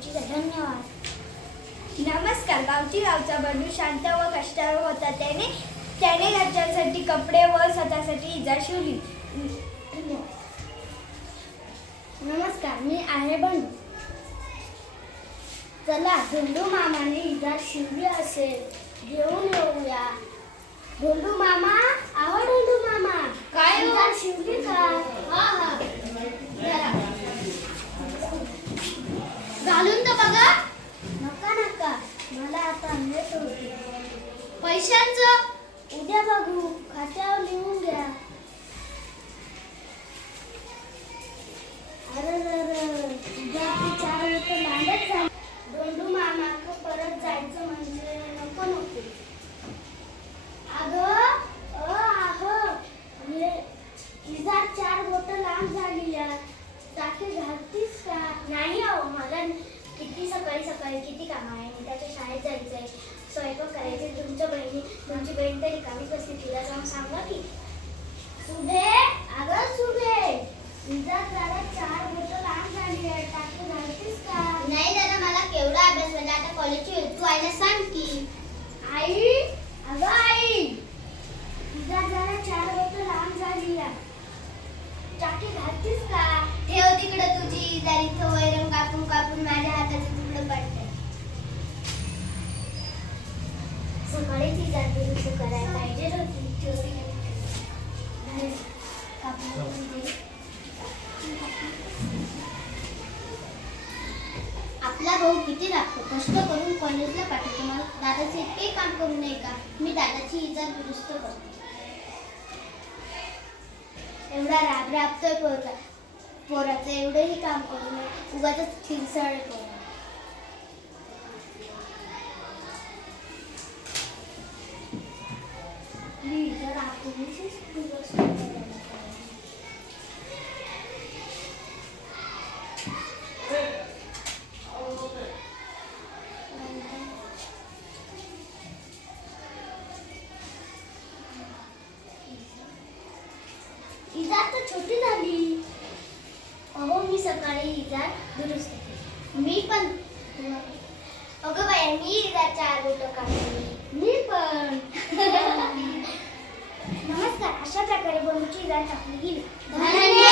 बंडूची धन्यवाद. नमस्कार गावची गावचा बंधू शांत व कष्टावर होता. त्याने त्याने घरच्यांसाठी कपडे व स्वतःसाठी इजा शिवली. नमस्कार मी आहे बंधू. चला धोंडू मामाने इजा शिवली असेल. घेऊन येऊया. धोंडू मामा मला होते पैशांचं उद्या बघू. खात्यावर लिहून घ्या. अरे उद्या आपली चार लोक लांडच झाली दोंडू मामाक परत जायचं म्हणजे नको नव्हते अगं अ इजा चार बोट लांब झाली या टाके घालतीस का? नाही आहो मला किती सकाळी सकाळी किती काम आहे? मी त्याच्या शाळेत जायचंय. स्वयंपाक करायचे तुमच्या बहिणी तुमची बहीण तरी रिकामी बसली. तिला जाऊन सांगा की. सुभे अगं सुभे तुझा दादा चार वर्ष काम झाली आहे. टाकू घालतीस का? नाही दादा मला केवढा अभ्यास म्हणजे आता कॉलेजची तू आईला सांग की. सकाळी ती दुरुस्त करायला पाहिजे होती. आपला भाऊ किती लागतो कष्ट करून कॉलेजला पाठवतो. मला दादाचे इतके काम करू नये का? मी दादाची इजा दुरुस्त करतो. एवढा राब राबतोय पोरचा पोराचं एवढंही काम करू नये. उगाच खिरसळ करू छोटी झाली. अहो मी सकाळी इजा दुरुस्त केली. मी पण अगं बाया मी इजा चार बोट काढली मी पण. नमस्कार. अशा प्रकारे बंदूची जात आपली गेली धन्यवाद.